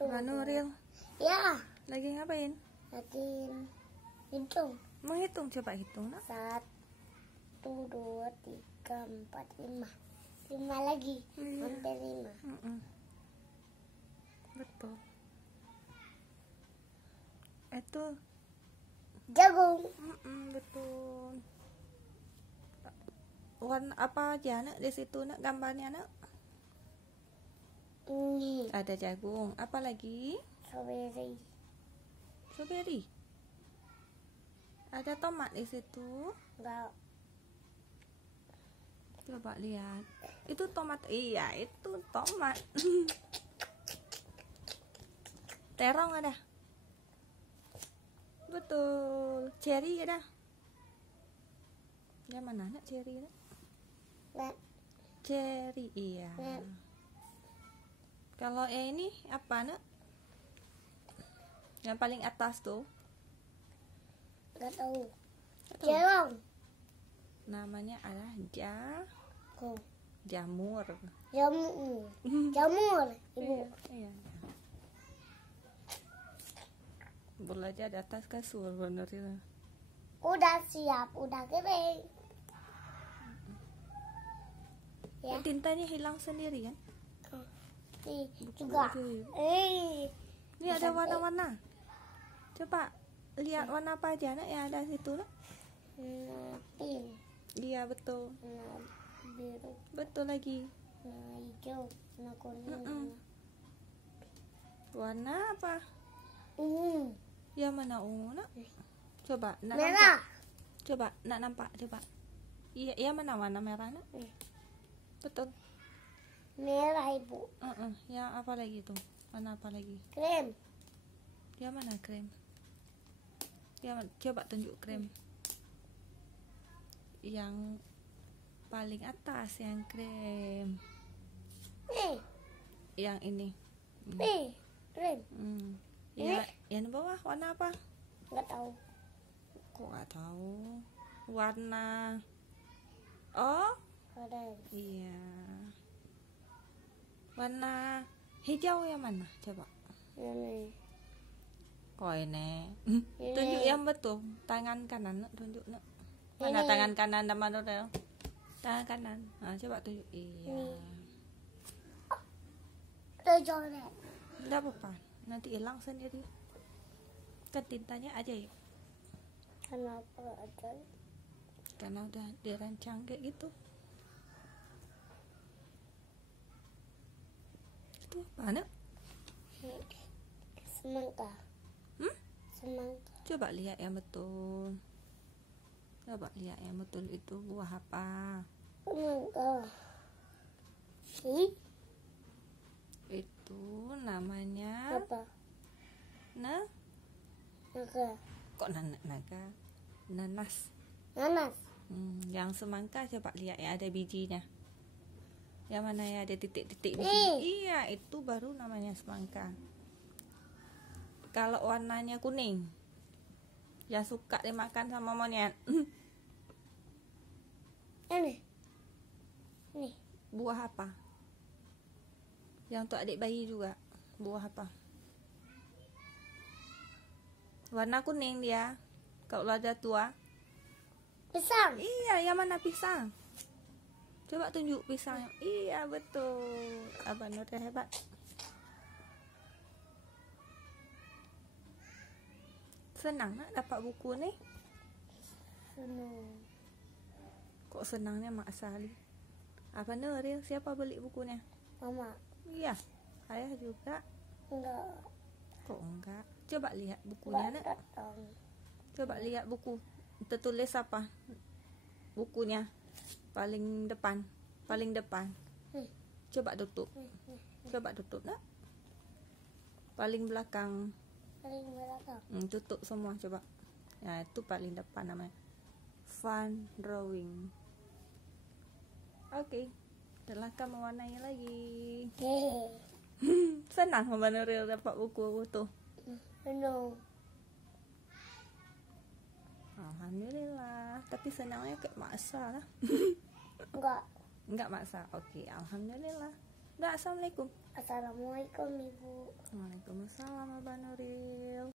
Mbak Nuril, Ya, lagi ngapain? lagi hitung. Menghitung, coba hitung nak. 1, 2, 3, 4, 5. 5 lagi. Iya. Hampir 5. Betul. Itu Jagung. betul. Warna apa aja nak di situ nak gambarnya nak? Ini Ada jagung. Apa lagi? strawberry. Strawberry. Ada tomat di situ. Enggak. Coba lihat. Itu tomat. Iya, itu tomat. Terong ada. Betul. Cherry ada. Yang mana nak cherry nak? Enggak. Cherry, iya. Nah. Kalau ini apa nak? Yang paling atas tuh Enggak tahu. Nggak tahu. Jerong. Namanya adalah jamur. Jamur. Jamur. Ibu. Iya. Bola aja di atas kasur bener itu. Udah siap. Udah kering. Ya. Tintanya hilang sendiri kan? Ini juga. Oke. Ini ada Sampai. warna-warna. Coba lihat warna apa aja nak yang ada situ nak? Pink. Iya betul. Warna biru. Betul lagi. Warna hijau. Warna kuning. Warna apa? Ungu. Yang mana ungu nak? Coba nak Merah. nampak. Coba nak nampak coba. Iya, yang mana warna merah nak? Betul. Merah ibu. Yang apa lagi tuh? Warna apa lagi? Krem. Yang mana krem? Coba tunjuk krem. Yang paling atas yang krem. Nih. Yang ini. Nih. Krem. Ya, yang di bawah warna apa? Nggak tahu. Kok nggak tahu? Warna. Oh, Orange. iya. Warna hijau yang mana? Coba. Ini. Kok ini? Ini. Tunjuk yang betul. Tangan kanan, nak, tunjuk nak. Mana Ini. tangan kanan dan mana Nuril? Tangan kanan. Nah, coba tunjuk. Iya. Itu coret. Tidak apa-apa. Nanti hilang sendiri. Kan tintanya aja ya. Kenapa ada? Karena udah dirancang kayak gitu. Itu apa nak? Semangka. Semangka. Coba lihat yang betul. Coba lihat yang betul itu buah apa? Semangka. Ih, Itu namanya apa? Nah, Naga. kok naga? Nanas. Nanas. Yang semangka coba lihat ya ada bijinya. Yang mana ya ada titik-titik biji? Nih. Iya, itu baru namanya semangka. Kalau warnanya kuning, yang suka dimakan sama monyet. Ini. Nih. Buah apa? Yang untuk adik bayi juga. Buah apa? Warna kuning dia. Kalau ada tua. Pisang. Iya, yang mana pisang? Coba tunjuk pisang. Iya, betul. Abang Nur hebat. Senang nak dapat buku nih. Senang. Kok senangnya Mak Sali? Abang Nuril, siapa beli bukunya? Mama. Iya, ayah juga. Enggak. Kok enggak? Coba lihat bukunya nak. Datang. Coba lihat buku. Tertulis apa? Bukunya. Paling depan. Paling depan. Coba tutup. Coba tutup nak. Paling belakang. Paling belakang. Tutup semua coba. Nah, itu paling depan namanya. Fun drawing. Oke. Silahkan mewarnai lagi. Hehehe. Senang Abang Nuril dapat buku tuh. Senang. Alhamdulillah. Tapi senangnya kayak maksa lah. Enggak. Enggak maksa. Oke, alhamdulillah. Udah, assalamualaikum. Assalamualaikum ibu. Waalaikumsalam. Waalaikumsalam Abang Nuri.